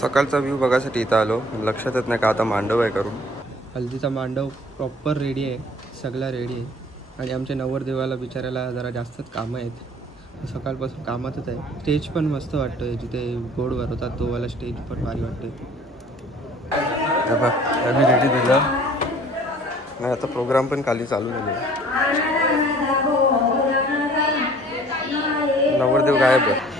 सकाळचा व्ह्यू बघायसाठी इथं आलो. लक्षात येत नाही का आता मांडव आहे करून. हल्दीचा मांडव प्रॉपर रेडी आहे, सगळा रेडी आहे. आणि आमच्या नवरदेवाला बिचारायला जरा जास्तच कामं आहेत, सकाळपासून कामातच आहे. स्टेज पण मस्त वाटतोय, जिथे गोड भरवतात तो वाला स्टेज पण भारी वाटतोय. आम्ही रेडी दिला नाही, आता प्रोग्राम पण खाली चालू झाले. नवरदेव गायब आहे.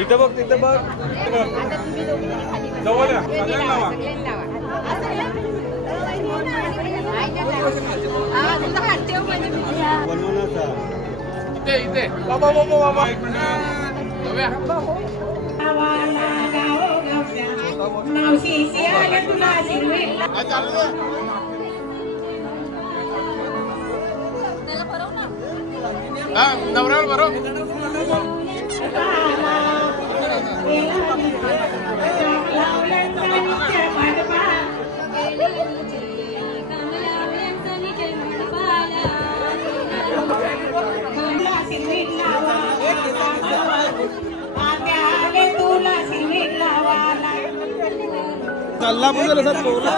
इथं बघ, तिथं बघ, जवळ या. इथे बाबा बाबा बाबा नवऱ्यावर बरोबर चालला पण असा बोला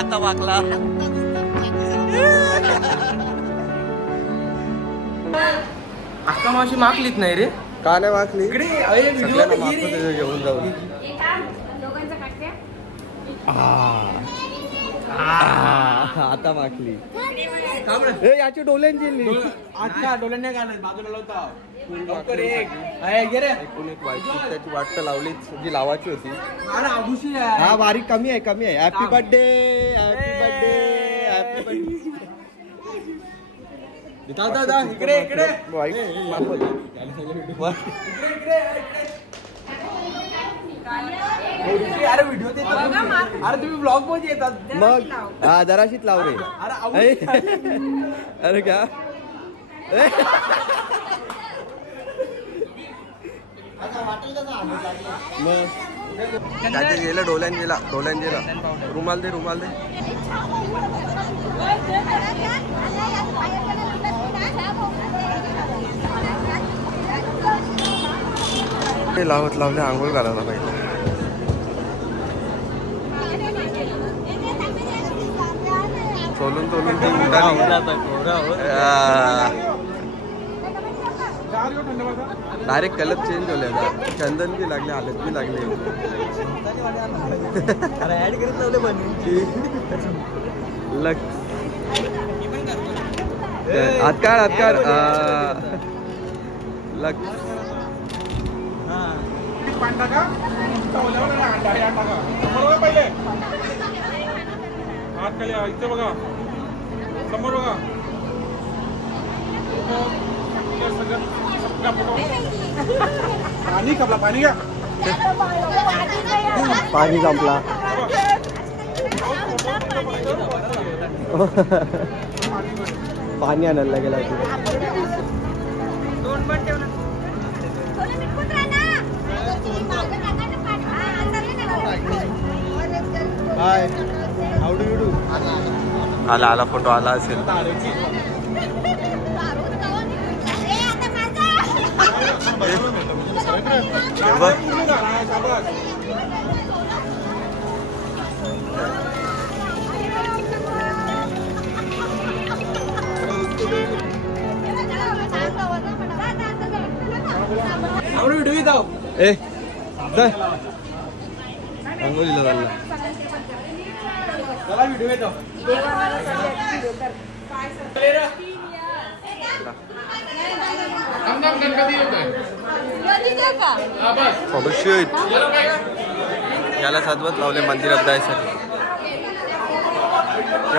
आता वाकला. अक्का मावशी मागलीच नाही रे. का नाही वाकली? इकडे सगळ्यांना मागतो त्याचं घेऊन जाऊ. आता मागली. याची डोल्यांची अच्छा डोळ्यांनी घालत बाजूला लावता. एकूण एक त्याची वाट तर लावलीच जी लावायची होती. हा बारीक कमी आहे. Happy birthday happy birthday happy birthday. इकडे अरे व्हिडिओ अरे तुम्ही ब्लॉग मध्ये येतात मग हा जराशीच लाव रे. अरे क्या त्याचे गेलं डोल्यांजीला रुमाल दे ते लावले आंघोळ घालायला पाहिजे. चोलून डायरेक्ट कलर चेंज होले. चंदन भी लागले हालत भी लागले. आतकाळ लक पहिले हात खाली इथे बघा समोर बघा. पाणी कपला पाणी घ्या. पाणी संपला. पाणी आणायला गेला. हाय हाऊ डू यू डू. आला फोटो आला असेल. अंघोळीला झालं. चला व्हिडिओ येतो. याला सजवत लावले मंदिरात जायसाठी.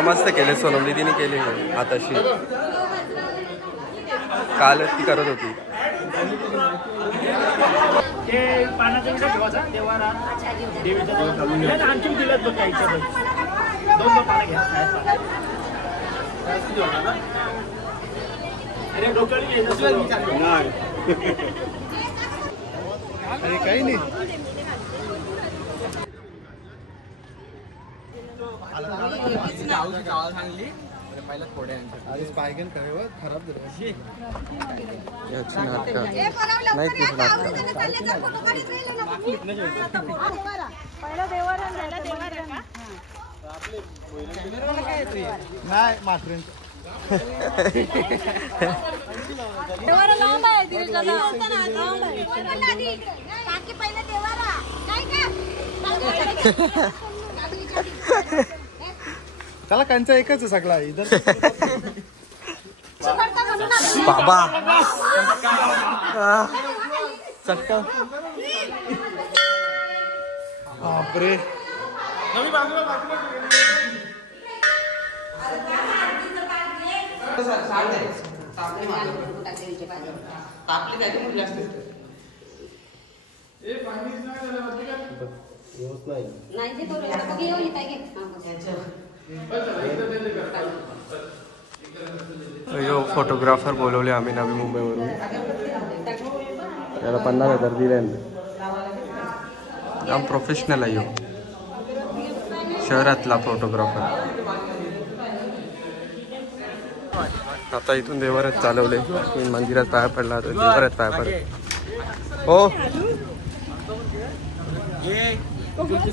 मस्त केले. सोनम दीदीने केले आताशी. काल ती करत होती. पानाचा विडा ठेवायचा देवारा देवीचा आणखी दिलात बघ काहीच्या दोन पाला घ्या. अरे डोक्याला घ्यायचं अरे काही नाही. खराब नाही मात्र त्याला कंचा एकच आहे सगळा इधर. बाबा चटका. बापरे यो फोटोग्राफर बोलवले आम्ही नवी मुंबईवरून. याला 50,000 दिले. जाम प्रोफेशनल आहे यो शहरातला फोटोग्राफर. आता इथून देवारात चालवले. मी मंदिरात पाया पडला तर देवारात पाया पडले. हो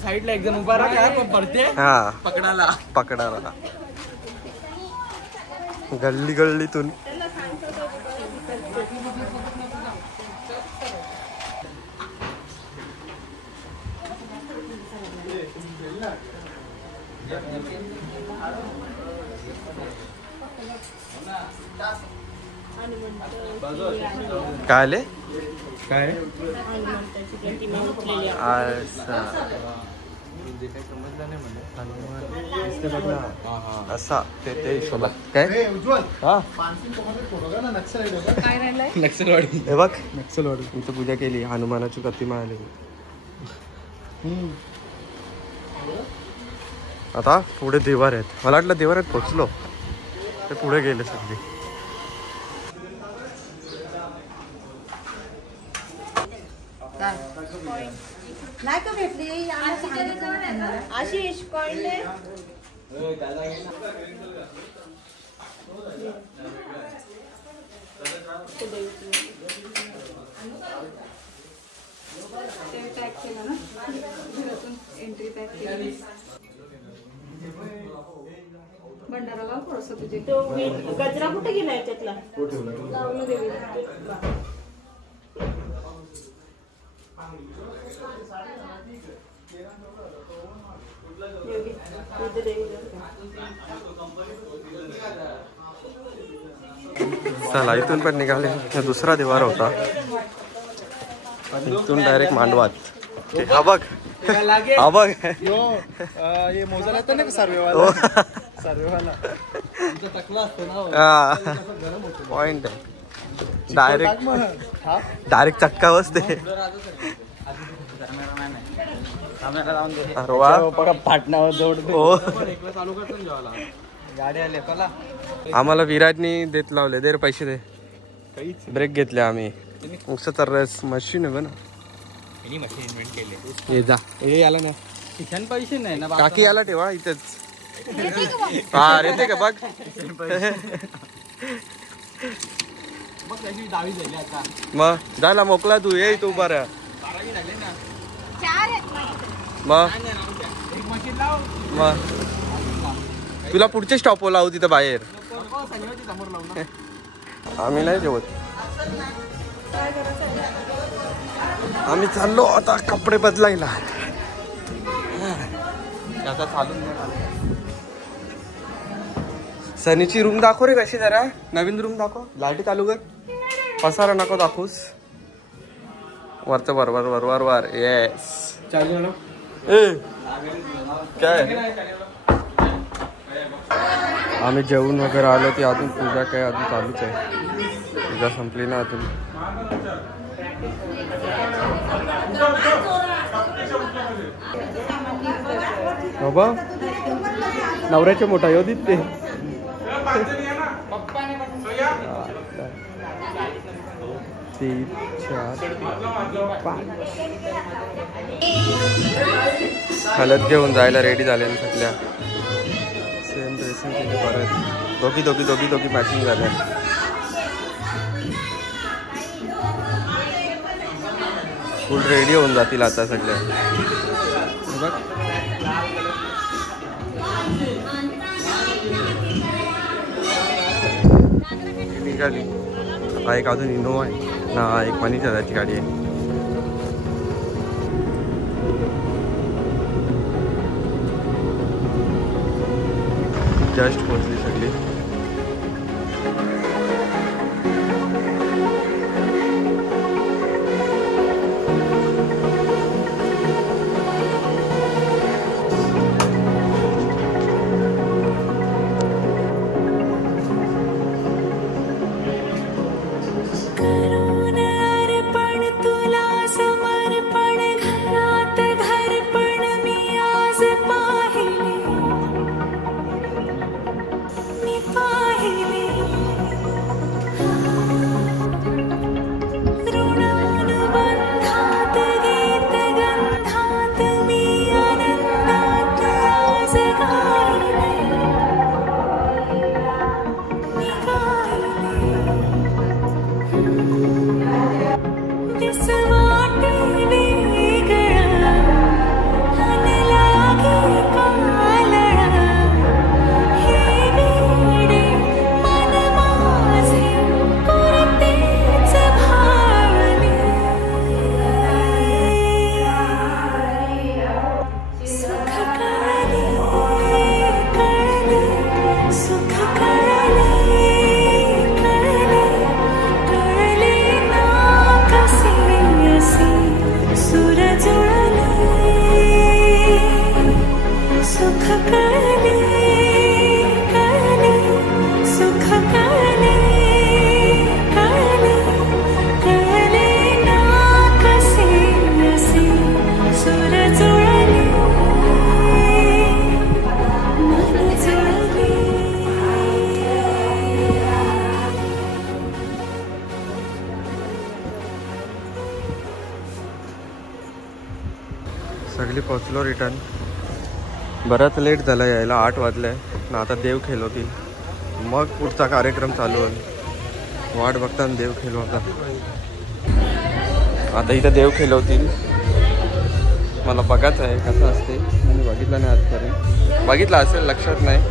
साईडला एक जण उभा राहते हा पकडायला. गल्ली गल्लीतून काय आले काय असा ते हिशोबात काय नक्षलवाडी हे बघ नक्षलवाडी. इथं पूजा केली. हनुमानाची प्रतिमा आली. आता पुढे देवार आहेत. मला वाटलं देवारात पोचलो ते पुढे गेले सगळे. नाही का भेटली आशिष कॉइन भंडाराला थोडस तुझे गजरा कुठे गेला याच्यातला लावलं देवीला. चला इथून पण निघाले. दुसरा देवार होता. इथून डायरेक्ट मांडवात. हा बघ हा बघ हे मोजायला येतं ना सर्वेवाला. सर्वेवाला पॉइंट आहे. डायरेक्ट चटका बसते. पाटणावर जोड गाडी आले चला. आम्हाला विराटनी देत लावले. दे रे पैसे दे. ब्रेक घेतले आम्ही. उसाचा रस मशीन आहे ना. मशीन इन्व्हेंट केले. ये जा हे आला ना. शिक्षण पैसे नाही ना काकी याला ठेवा इथेच. हा येते का बघ. दहावी झाली आता. मग झाला मोकला तू. ये तू बरं. 12वी लागले ना. मग एक मशीन लाव. मग तुला पुढचे स्टॉप लावू तिथं बाहेर. समोर लावू ना. आम्ही नाही जेवत. आम्ही चाललो आता कपडे बदलायला. आता चालून सनीची रूम दाखव रे कशी. जरा नवीन रूम दाखव. लाईट चालू कर. पसारा नको दाखवूस. वरचं वर वर वर वर वर. येस काय आम्ही जेवून वगैरे आलो. ती अजून पूजा काय अजून चालूच आहे. पूजा संपली ना अजून. बाबा नवऱ्याचे मोठा यो दिसते. 3 4 5 हलत घेऊन जायला रेडी झाले सगळ्या. सेम ड्रेसिंग केले परत. दोघी मॅचिंग झाल्या. फुल रेडी होऊन जातील आता सगळ्या. बघ निघाली. हा एक अजून इनोवा आहे ना. एक मनीषा त्याची गाडी आहे. जस्ट पोचली सगळी. सुख कळले कळले सुख कळले कळले कळले ना कसे असे सुर जुळले मन जुळले. सगळी पोचलो रिटर्न. बराच लेट झाला यायला, 8 वाजले ना. आता देव खेळवतील, मग पुढचा कार्यक्रम चालू होईल. वाट बघताना देव खेळवता. आता इथं देव खेळवतील. मला बघायचं आहे कसं असते. मी बघितलं नाही आजपर्यंत. बघितलं असेल, लक्षात नाही.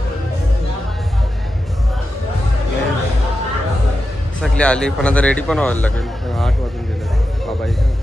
सगळी आली पण आता रेडी पण व्हायला लागेल. 8 वाजून गेले. बाबा इथं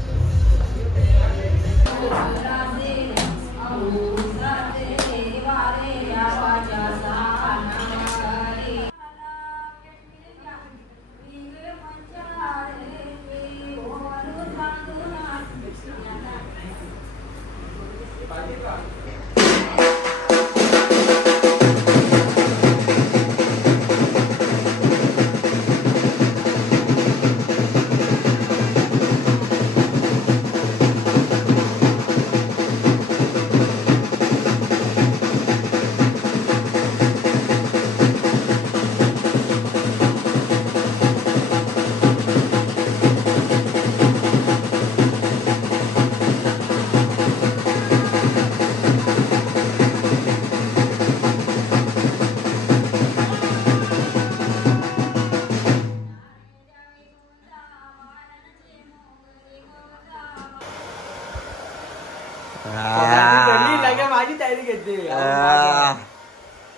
माझी तयारी घेतली.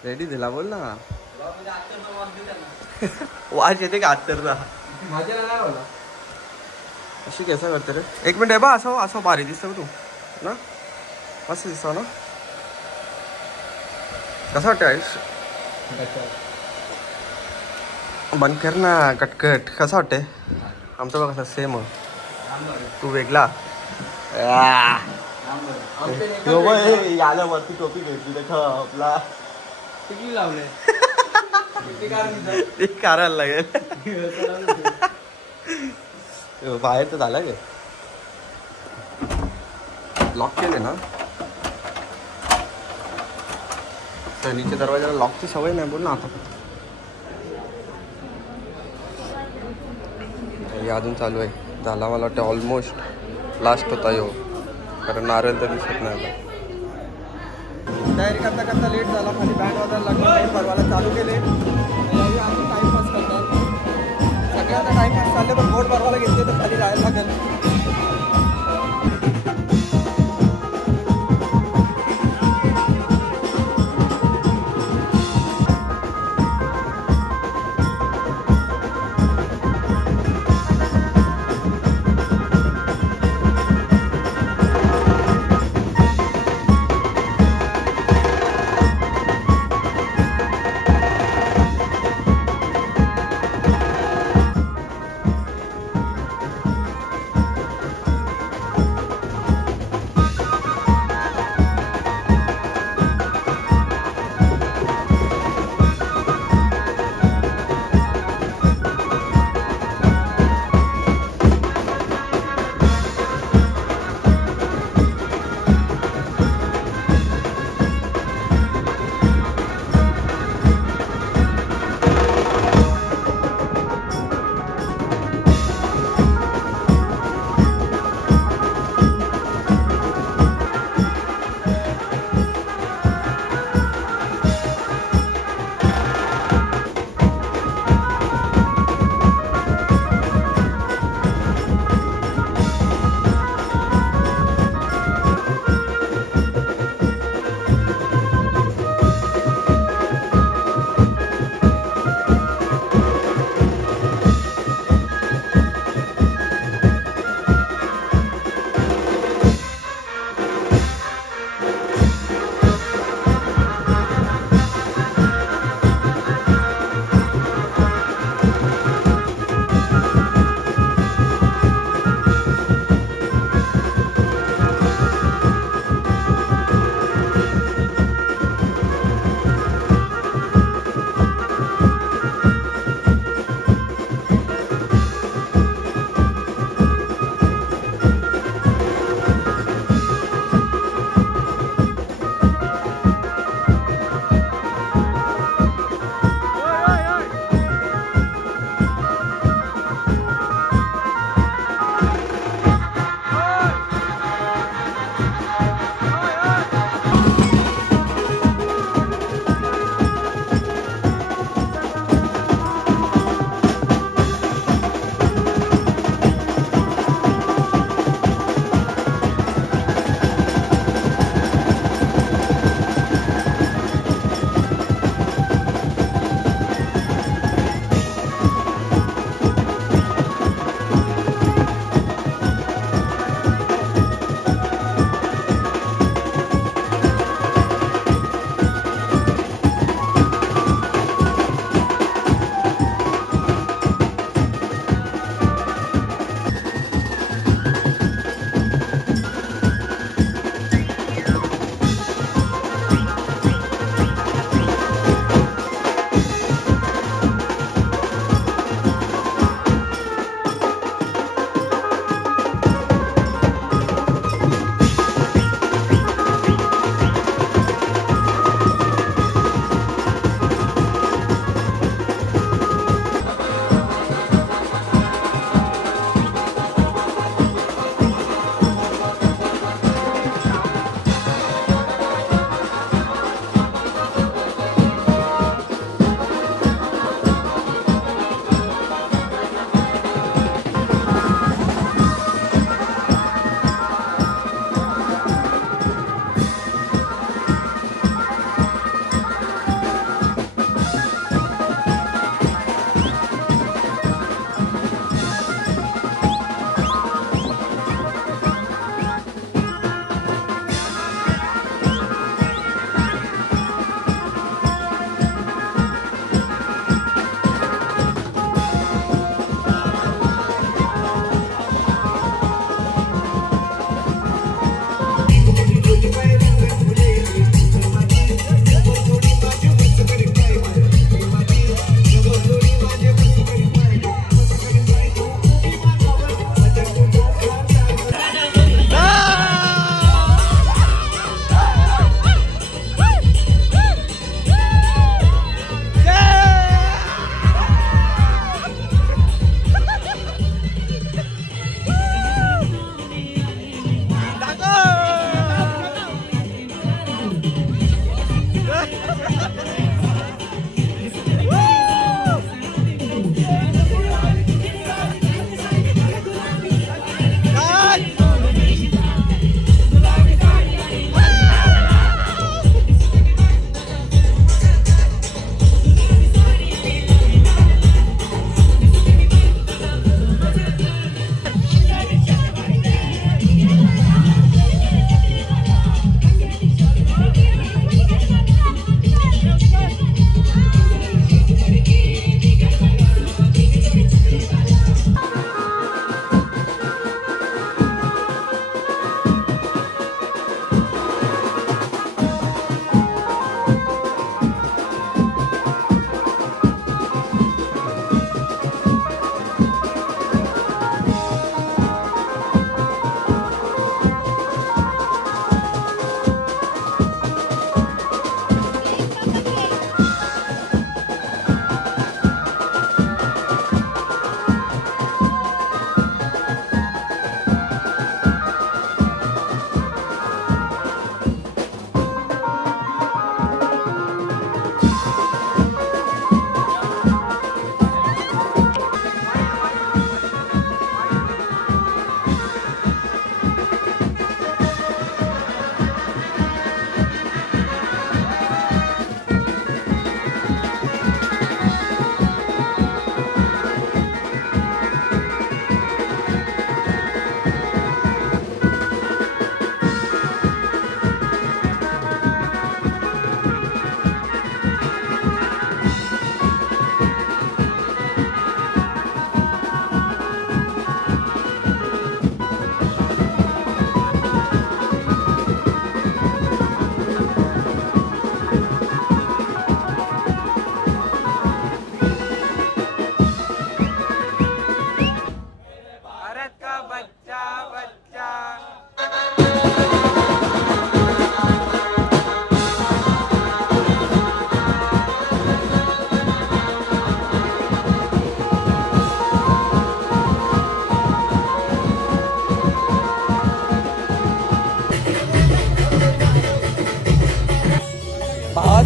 रेडी दिला बोल ना. वाज येते का आत्तरचा? माझ्याला नाही बोला. अशी कसं करते रे? 1 मिनिट आहे बा. असं असं भारी दिसतो तू ना. मस्त दिसतो ना. कसं वाटतं? बंद कर ना कटकट. कसं वाटतंय? आमचं बघ कसं सेम. तू वेगळा. आल्यावरती टोपी घेतली तर आपला किती लावले ते करायला लागेल. बाहेर तर झालं गे. लॉक केले ना. सनीच्या दरवाजाला लॉकची सवय नाही बोल ना. आता हे अजून चालू आहे. झाला मला वाटतं ऑलमोस्ट लास्ट होता यो. कारण नारळ तर दिसत नाही आता. तयारी करता करता लेट झाला. खाली बँड वाजायला लागला. भरवायला चालू केले. यावेळी आम्ही टाईमपास करतात. सगळ्यांना टाईमपास चालले पण बोट भरवायला घेतले तर खाली जायला लागेल.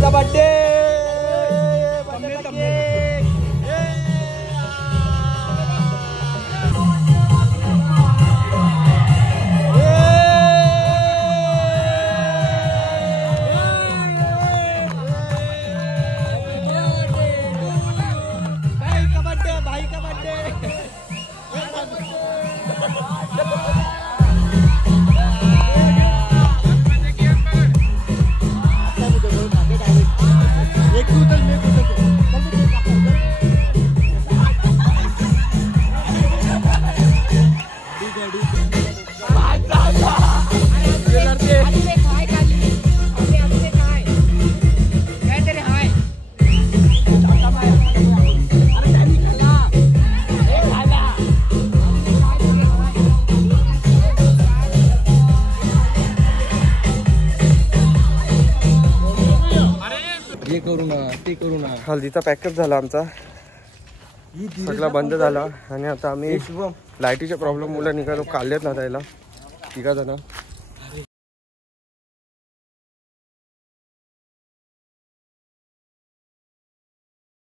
भावाचा बर्थडे भाई का बर्थडे हल्दीचा पॅकअप झाला आमचा सगळा बंद झाला आणि आता आम्ही लाईटीच्या प्रॉब्लेम मुलं निघालो काढलेत ना त्याला तिघा जण